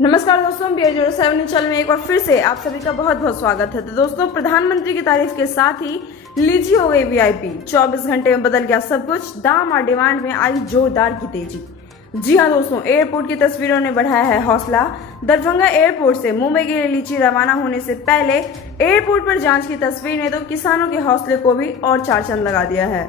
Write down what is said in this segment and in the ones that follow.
नमस्कार दोस्तों, BR07 news channel में एक बार फिर से आप सभी का बहुत बहुत स्वागत है। तो दोस्तों, प्रधानमंत्री की तारीफ के साथ ही लीची हो गई VIP। 24 घंटे में बदल गया सब कुछ, दाम और डिमांड में आई जोरदार की तेजी। जी हाँ दोस्तों, एयरपोर्ट की तस्वीरों ने बढ़ाया है हौसला। दरभंगा एयरपोर्ट से मुंबई के लिए लीची रवाना होने से पहले एयरपोर्ट पर जांच की तस्वीर ने तो किसानों के हौसले को भी और चार चांद लगा दिया है।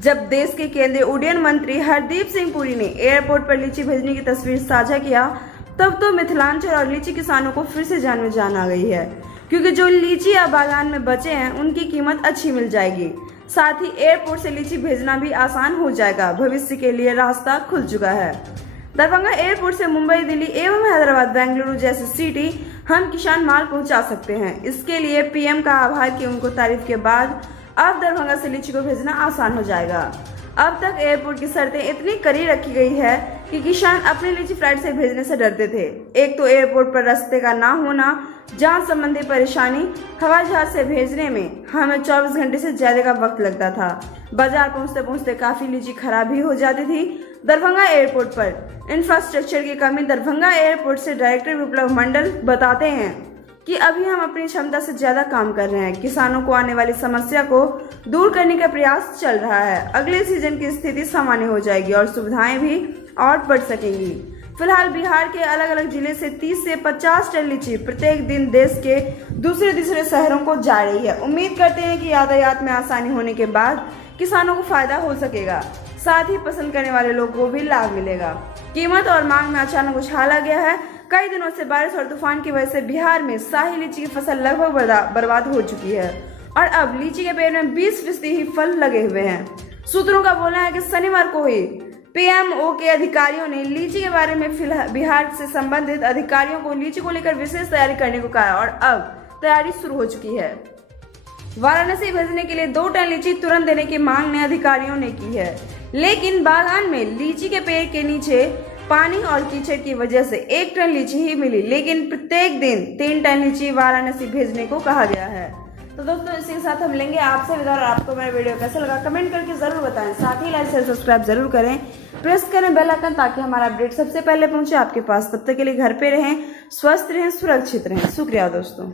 जब देश के केंद्रीय उड्डयन मंत्री हरदीप सिंह पुरी ने एयरपोर्ट पर लीची भेजने की तस्वीर साझा किया, तब तो मिथिलांचल और लीची किसानों को फिर से जान में जान आ गई है, क्योंकि जो लीची या बागान में बचे हैं उनकी कीमत अच्छी मिल जाएगी। साथ ही एयरपोर्ट से लीची भेजना भी आसान हो जाएगा। भविष्य के लिए रास्ता खुल चुका है। दरभंगा एयरपोर्ट से मुंबई, दिल्ली एवं हैदराबाद, बेंगलुरु जैसी सिटी हम किसान माल पहुंचा सकते हैं। इसके लिए PM का आभार कि उनको तारीफ के बाद अब दरभंगा से लीची को भेजना आसान हो जाएगा। अब तक एयरपोर्ट की शर्तें इतनी कड़ी रखी गई है कि किसान अपनी लीची फ्लाइट से भेजने से डरते थे। एक तो एयरपोर्ट पर रास्ते का ना होना, जांच संबंधी परेशानी, हवाई जहाज से भेजने में हमें 24 घंटे से ज्यादा का वक्त लगता था। बाजार पहुंचते पहुंचते काफी लीची खराब भी हो जाती थी। दरभंगा एयरपोर्ट पर इंफ्रास्ट्रक्चर की कमी। दरभंगा एयरपोर्ट से डायरेक्टर विप्लव मंडल बताते हैं कि अभी हम अपनी क्षमता से ज्यादा काम कर रहे हैं। किसानों को आने वाली समस्या को दूर करने का प्रयास चल रहा है। अगले सीजन की स्थिति सामान्य हो जाएगी और सुविधाएं भी और बढ़ सकेंगी। फिलहाल बिहार के अलग अलग जिले से 30 से 50 टन लीची प्रत्येक दिन देश के दूसरे शहरों को जा रही है। उम्मीद करते हैं कि यातायात में आसानी होने के बाद किसानों को फायदा हो सकेगा, साथ ही पसंद करने वाले लोगों को भी लाभ मिलेगा। कीमत और मांग में अचानक उछाल आ गया है। कई दिनों से बारिश और तूफान की वजह से बिहार में शाही लीची की फसल लगभग बर्बाद हो चुकी है और अब लीची के पेड़ में 20% ही फल लगे हुए हैं। सूत्रों का कहना है कि शनिवार को ही PMO के अधिकारियों ने लीची के बारे में बिहार से संबंधित अधिकारियों को लीची को लेकर विशेष तैयारी करने को कहा और अब तैयारी शुरू हो चुकी है। वाराणसी भेजने के लिए 2 टन लीची तुरंत देने की मांग ने अधिकारियों ने की है, लेकिन बागान में लीची के पेड़ के नीचे पानी और कीचड़ की वजह से 1 टन लीची ही मिली, लेकिन प्रत्येक दिन 3 टन लीची वाराणसी भेजने को कहा गया है। तो दोस्तों, इसी के साथ हम लेंगे आपसे विदा और आपको मेरा वीडियो कैसा लगा कमेंट करके जरूर बताएं। साथ ही लाइक शेयर सब्सक्राइब जरूर करें, प्रेस करें बेल आइकन ताकि हमारा अपडेट सबसे पहले पहुंचे आपके पास। तब तक के लिए घर पे रहें, स्वस्थ रहें, सुरक्षित रहें। शुक्रिया दोस्तों।